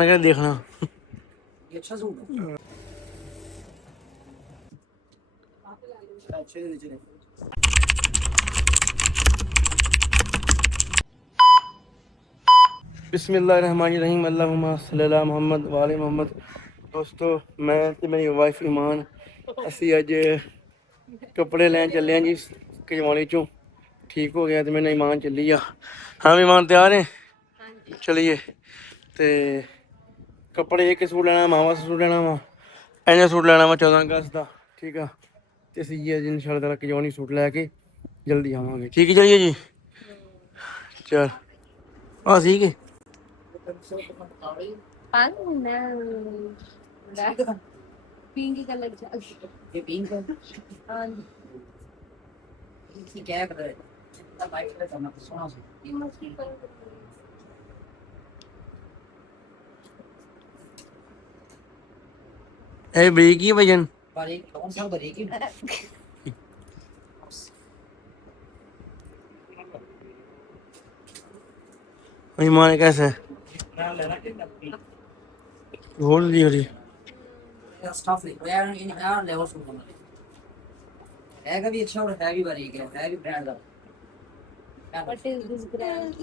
मैं क्या देखना ये अच्छा सूट है। अच्छे नीचे बिस्मिल्लाहिर्रहमानिर्रहीम अल्लाहुम्मा सल्ली अला मुहम्मद व आले मोहम्मद। दोस्तों मैं ते मेरी वाइफ ईमान असी अज कपड़े लैन चले हैं जी कजवाली चों। ठीक हो गया तो मैंने ईमान चली आ। हाँ ईमान तैयार है, चलिए। तो कपड़े एक सूट लेना, मावा सूट लेना वा, इन्हें सूट लेना वा 14 अगस्त का। ठीक है, तो असी अज इंशाअल्लाह ताला कजवाली सूट लैके जल्दी आवांगे। ठीक है, चलिए जी। चल हाँ ठीक है। पिंक कलर ये पिंक है। हाँ इसकी क्या कलर है? वाइट कलर करना तो सोना सा ये मछली कलर। ए ब्रेक ही भजन बारीक कौन सा बारीक है? ईमान कैसे होल दी हो रही स्टफ लिखो यार इन यार लेवल सूट होना है का भी अच्छा और है भी बारीक है भी ब्रांड का। What is this brand?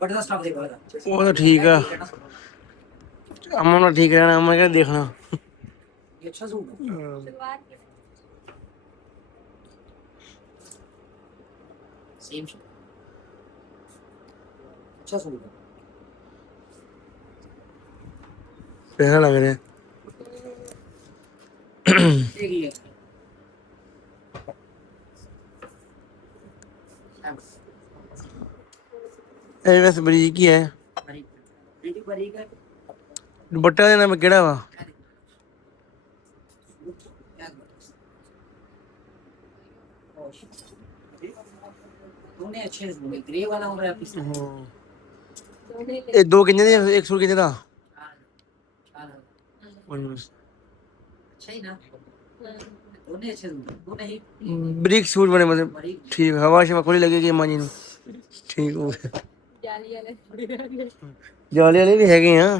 बड़ा स्टफ देखो वो तो ठीक है। अमन ठीक रहना, अमन क्या देखना। ये अच्छा सूट है। सेम अच्छा सूट है। प्यारा लग रहा है। ए वैसे बरीक ही है। बारीक है। दुपट्टा देना मैं केड़ा वा दोनों अच्छे हैं, ग्रे वाला हो रहा है पिस्ता। ए दो कितने दे, एक सूट कितने दा? अच्छा ही ना, दोनों अच्छे हैं, दोनों ही ब्रिक सूट बने मतलब ठीक। हवा शवा खुली लगेगी मां जी नू। ठीक हो गया। जाली वाले भी हैगे हां।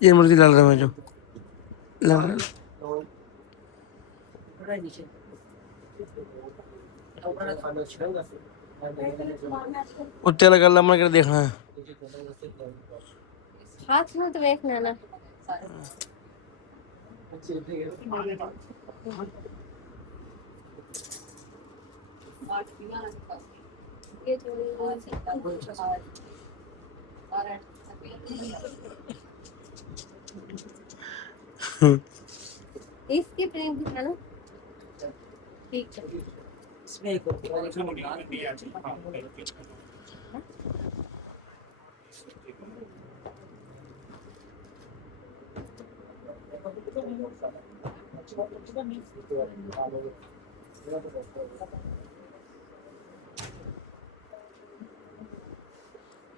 ये मुर्गी डाल रहा मैं जो लग उत्ते लगा लम्मा कर देखना है। हाथ में तो देखना ना। इसकी प्रिंट दिखाना ठीक है। इसमें एक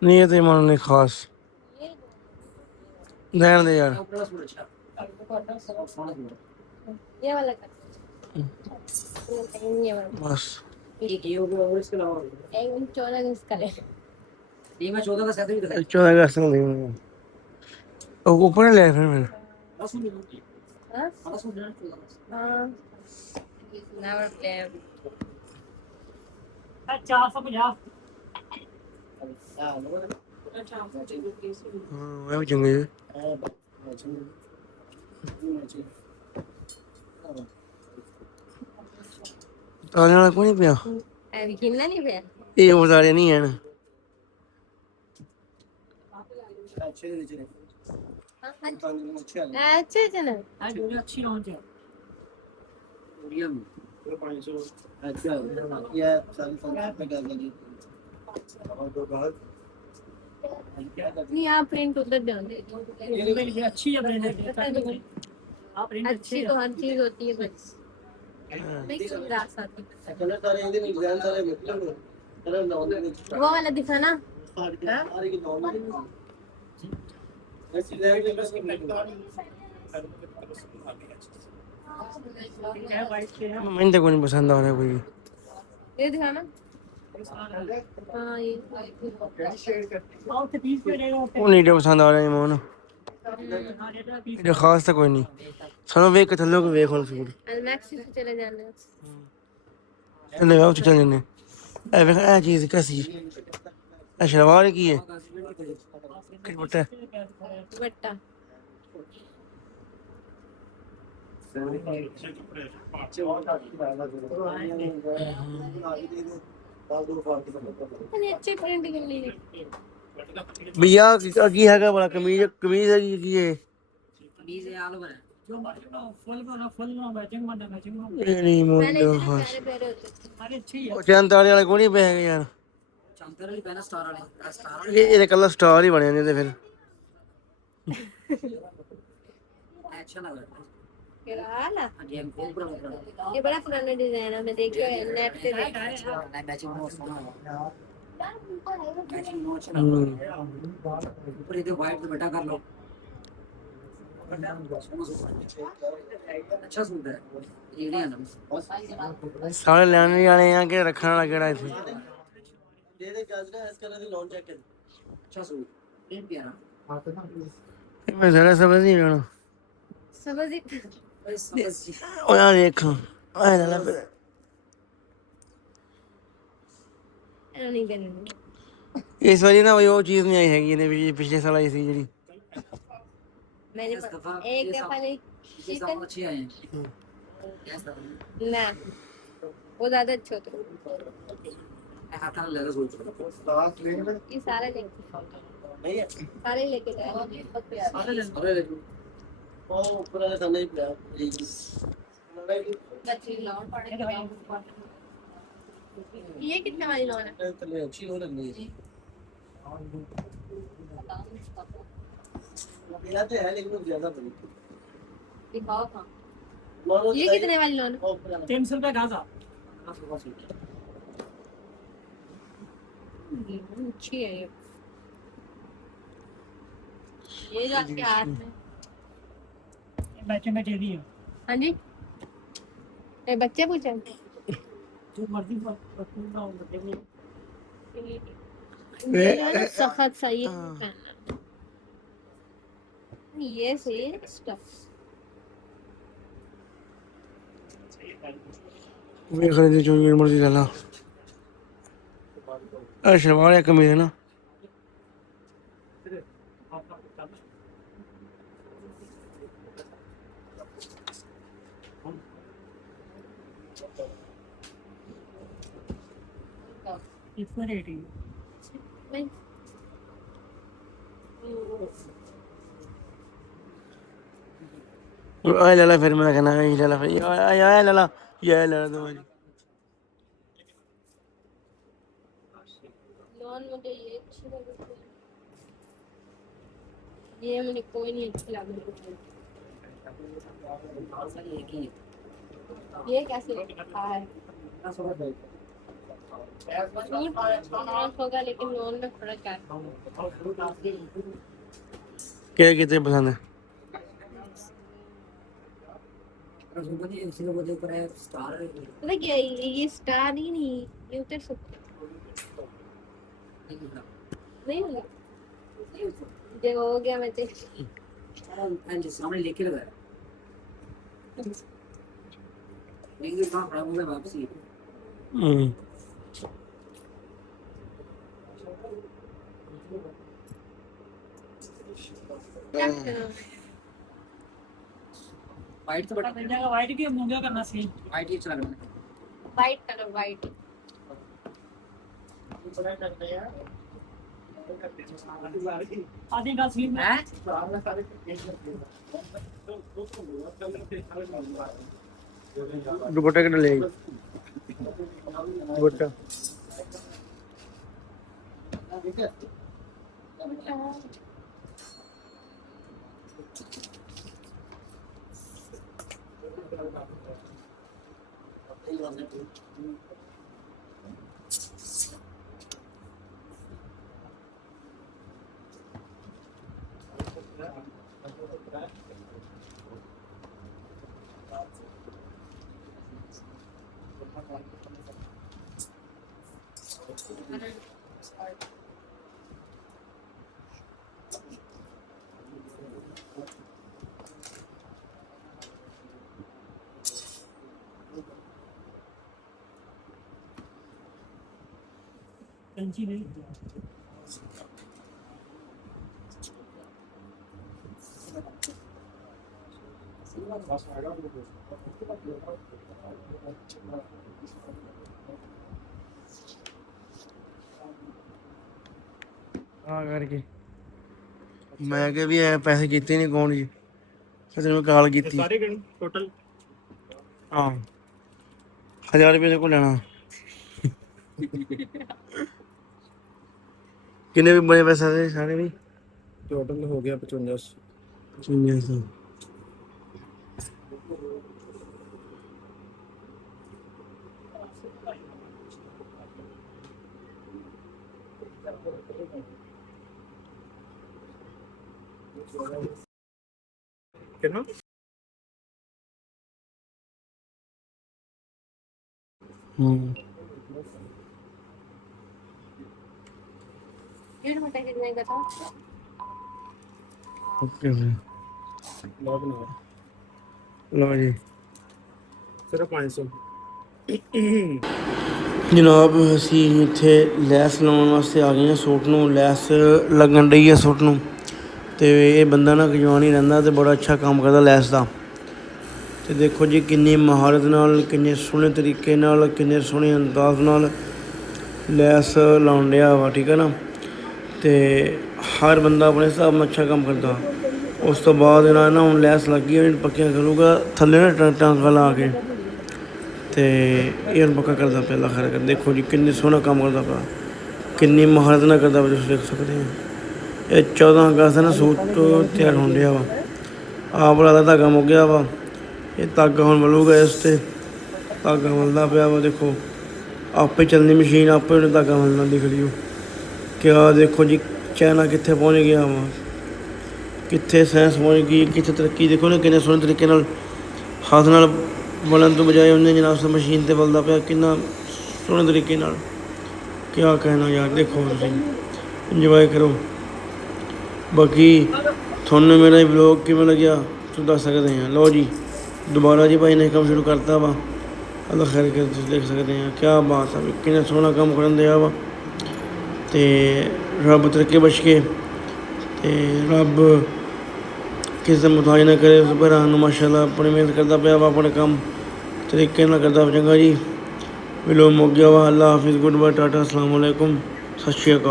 नहीं ये तो ईमान ने खास ध्यान दे यार। ये वाला बस एक ये हो गया और इसके अलावा एक 14 अगस्त का है। ये मैं 14 का साथ भी दिखाई 14 अगस्त में देंगे ऊपर ले फिर मैंने हां हां नेवर प्ले 450 मैं भी चंगे ताने वाला कोई नहीं पिया अभी कितना नहीं पे ये उतारे नहीं है ना। अच्छे चलो आज वीडियो अच्छी लॉन्च है वीडियो में 500 अच्छा ये सारी फंक्शन में कर लगी और तो बाद नहीं आप प्रिंट उधर डाल दे। ये अच्छी है प्रिंट आप प्रिंट अच्छी तो हर चीज होती है बस मिक्स ग्रास आती है कलर सारे ये नहीं डिजाइन सारे मतलब कलर वो वाला दिखाना सारे की नॉर्मल ऐसी लाइट बस की मैंने तो कोई नहीं पसंद आ रहा कोई। ये दिखाना। हाँ ये वो नहीं जो पसंद आ रहा है मोन ये खास तो कोई नहीं सानू वेख के थल्लो को वेख ਹੁਣ सूट अलमैक्स से चले जाने। चले आओ चल जने ए ਵੇਖ ਇਹ ਚੀਜ਼ कैसी है शलवार की है कि बटा बट्टा इतनी अच्छी प्रिंट कर ली है। भैया की हैगा बड़ा कमीज कमीज है की है ये नहीं मोन पहले इतने प्यारे प्यारे होते थे। ਉਹ ਚੰਦ ਵਾਲੇ ਕੋਲ ਨਹੀਂ ਪੈ ਗਏ ਯਾਰ ਇਹਦੇ ਕੱਲਾ ਸਟਾਰ ਹੀ ਬਣਿਆ ਨੇ ਤੇ ਫਿਰ केरला ये बड़ा पुराना डिजाइन है। मैं देखियो नेट पे ਸਾਰੇ ਲੈਣ ਵਾਲੇ ਆ ਕਿ ਰੱਖਣ ਵਾਲਾ ਕਿਹੜਾ ਇੱਥੇ ਮੈਂ ਜ਼ਰਾ ਸਮਝ ਨਹੀਂ ਲੈਣਾ समझ ही ਉਹ ਯਾਰ ਦੇਖ ਆਏ ਲੈ ਫਿਰ नहीं करेंगे। ਇਸ ਵਾਰੀ ਨਾ ਉਹ ਚੀਜ਼ ਨਹੀਂ ਆਈ ਹੈਗੀ ਇਹਨੇ ਵੀ ਪਿਛਲੇ ਸਾਲ ਆਈ ਸੀ ਜਿਹੜੀ मैंने एक दफा नहीं चिकन ना वो ज्यादा अच्छे होते ये सारे लेके सारे लेके जाए ये कितने वाली लोन है? दिखाओ था। ये कितने वाली लोन है? 300 रुपए गाजा अच्छी है ये जो आपके हाथ में बच्चे में दे दिए हाँ जी ये बच्चे पूछे जो मर्जी पकड़ना हो ये सख्त सही पहनना ये सही है स्टफ ਵੇਖ ਲੈ ਜੋ ਮਰਜ਼ੀ ਲੈ ਲਾ ਆ ਸ਼ਲਵਾਰ ਇੱਕ ਕਮੀਜ਼ ਹੈ ਨਾ इसमें रेटिंग नहीं ਆ ਲੈ ਲੈ ਫਿਰ ਮੈਂ ਕਹਿੰਦਾ ਇਹ ਲੈ ਲੈ ਫਿਰ ਆ ਲੈ ਲਾ ਇਹ ਲੈ ਦੋ लोन मुझे ये अच्छी लगी थी। ये मुझे कोई नहीं अच्छी लगी ये कैसे है सूट होगा लेकिन लोन में फर्क है क्या कितने पसंद है पता क्या ये स्टार ही नहीं ये उतर सकते नहीं होगा जब हो गया मैं सामने लेके लगा लेकिन कहाँ खड़ा हो गया वापसी वाइट तो बड़ा जाएगा वाइट की मुंगा करना सही वाइट ही अच्छा लगना वाइट कलर वाइट आधी का सीन है दुपट्टा कितना ले दुपट्टा कंची नहीं ਆ ਕਰਕੇ ਮੈਂ ਕਿ ਵੀ ਐ ਪੈਸੇ ਕੀਤੇ ਨਹੀਂ ਅਕਾਊਂਟ 'ਚ ਫਿਰ ਤੈਨੂੰ ਮੈਂ ਕਾਲ ਕੀਤੀ सारे टोटल ਹਾਂ 1000 ਰੁਪਏ ਦੇ ਕੋਲ ਲੈਣਾ ਕਿੰਨੇ ਵੀ ਬਣੇ ਪੈਸੇ ਦੇ ਸਾਰੇ ਵੀ टोटल हो गया 55 5500 कितना डेढ़ घंटे कितने का था? ओके लॉग ना ਲਓ ਜੀ सिर्फ 500 ਜਨਾਬ ਅਸੀਂ ਇੱਥੇ ਲੈਸ ਲਾਉਣ ਵਾਸਤੇ ਆ ਗਏ ਹਾਂ ਸੂਟ ਨੂੰ ਲੈਸ ਲੱਗਣ ਡਈ ਹੈ ਸੂਟ ਨੂੰ ਤੇ ਇਹ ਬੰਦਾ ਨਾ ਕਜਵਾਨ ਹੀ ਰਹਿੰਦਾ ਤੇ ਬੜਾ ਅੱਛਾ ਕੰਮ ਕਰਦਾ ਲੈਸ ਦਾ ਤੇ ਦੇਖੋ ਜੀ ਕਿੰਨੀ ਮਹਾਰਤ ਨਾਲ ਕਿੰਨੇ ਸੋਹਣੇ ਤਰੀਕੇ ਨਾਲ ਕਿੰਨੇ ਸੋਹਣੇ ਅੰਦਾਜ਼ ਨਾਲ ਲੈਸ ਲਾਉਣ ਡਿਆ ਵਾ ਠੀਕ ਹੈ ਨਾ ਤੇ ਹਰ ਬੰਦਾ ਆਪਣੇ ਹਿਸਾਬ ਨਾਲ ਅੱਛਾ ਕੰਮ ਕਰਦਾ ਉਸ ਤੋਂ ਬਾਅਦ ਇਹਨਾਂ ਨਾ ਹੁਣ ਲੈਸ ਲੱਗੀ ਹੋਈ ਪੱਕੀਆਂ ਕਰੂਗਾ ਥੱਲੇ ਨਾ ਟਾਂਕਾ ਲਾ ਕੇ ਤੇ ਇਹ ਹੁਣ ਪੱਕਾ ਕਰਦਾ ਪਿਆ ਖੈਰ ਕਰ ਦੇਖੋ ਜੀ ਕਿੰਨੇ ਸੋਹਣਾ ਕੰਮ ਕਰਦਾ ਪਿਆ ਕਿੰਨੀ ਮਹਾਰਤ ਨਾਲ ਕਰਦਾ ਪਿਆ ਤੁਸੀਂ ਦੇਖ ਸਕਦੇ ਹੋ ਇਹ 14 ਅਗਸਤ ਨਾ ਸੂਟ ਤਿਆਰ ਹੋਣ ਡਿਆ ਵਾ ਆਪ ਵਾਲਾ ਦਾ ਧਾਗਾ ਮੁੱਕ ਗਿਆ ਵਾ ਇਹ ਧਾਗਾ ਹੁਣ ਮਲੂਗਾ ਇਸ 'ਤੇ ਧਾਗਾ ਮਲਦਾ ਪਿਆ ਵਾ ਦੇਖੋ ਆਪੇ ਚੱਲਣੀ ਮਸ਼ੀਨ ਆਪੇ ਉਹਨੇ ਧਾਗਾ ਮਲਣਾ ਦਿਖ ਰਹੀ ਹੋ ਕਿਆ ਦੇਖੋ ਜੀ ਚਾਈਨਾ ਕਿੱਥੇ ਪਹੁੰਚ ਗਿਆ ਵਾ ਕਿੱਥੇ ਸਾਇੰਸ ਪਹੁੰਚ ਗਈ ਕਿੱਥੇ ਤਰੱਕੀ ਦੇਖੋ ਨਾ ਕਿੰਨੇ ਸੋਹਣੇ ਤਰੀਕੇ ਨਾਲ ਹੱਥ ਨਾਲ ਬਲਣ ਤੋਂ ਬਜਾਏ ਉਹਨੇ ਜਨਾਬ ਉਸ ਮਸ਼ੀਨ 'ਤੇ ਬਲਦਾ ਪਿਆ ਕਿੰਨਾ ਸੋਹਣੇ ਤਰੀਕੇ ਨਾਲ ਕਿਆ ਕਹਿਣਾ ਯਾਰ ਦੇਖੋ ਤੁਸੀਂ ਇੰਜੋਏ ਕਰੋ ਬਾਕੀ ਤੁਹਾਨੂੰ ਮੇਰਾ ਇਹ ਵਲੋਗ ਕਿਵੇਂ ਲੱਗਿਆ ਤੁਸੀਂ ਦੱਸ ਸਕਦੇ ਹਾਂ ਲਓ ਜੀ ਦੁਬਾਰਾ ਜੀ ਭਾਈ ਨੇ ਕੰਮ ਸ਼ੁਰੂ ਕਰਤਾ ਵਾ ਅੱਲਾ ਖੈਰ ਕਰ ਤੁਸੀਂ ਦੇਖ ਸਕਦੇ ਹਾਂ ਕਿਆ ਬਾਤ ਆ ਵੀ ਕਿੰਨਾ ਸੋਹਣਾ ਕੰਮ ਕਰਨ ਦਿਆ ਵਾ ਤੇ ਰੱਬ ਤਰੱਕੀ ਬਖਸ਼ ਕੇ ਤੇ ਰੱਬ ਕਿਸੇ ਦਾ ਮੁਤਾਜ ਨਾ ਕਰੇ ਉਸ ਭਰਾ ਨੂੰ ਮਾਸ਼ਾਅੱਲਾ ਆਪਣੀ ਮਿਹਨਤ ਕਰਦਾ ਪਿਆ ਵਾ ਆਪਣੇ ਕੰਮ ਤਰੀਕੇ ਨਾਲ ਕਰਦਾ ਚੰਗਾ ਜੀ ਵਲੋਗ ਮੁੱਕ ਗਿਆ ਵਾ ਅੱਲਾ ਹਾਫਿਜ਼ ਗੁੱਡ ਬਾਏ ਟਾਟਾ ਅਸਲਾਮ ਵਾਲੇਕੁਮ ਸਤਿ ਸ਼੍ਰੀ ਅਕਾਲ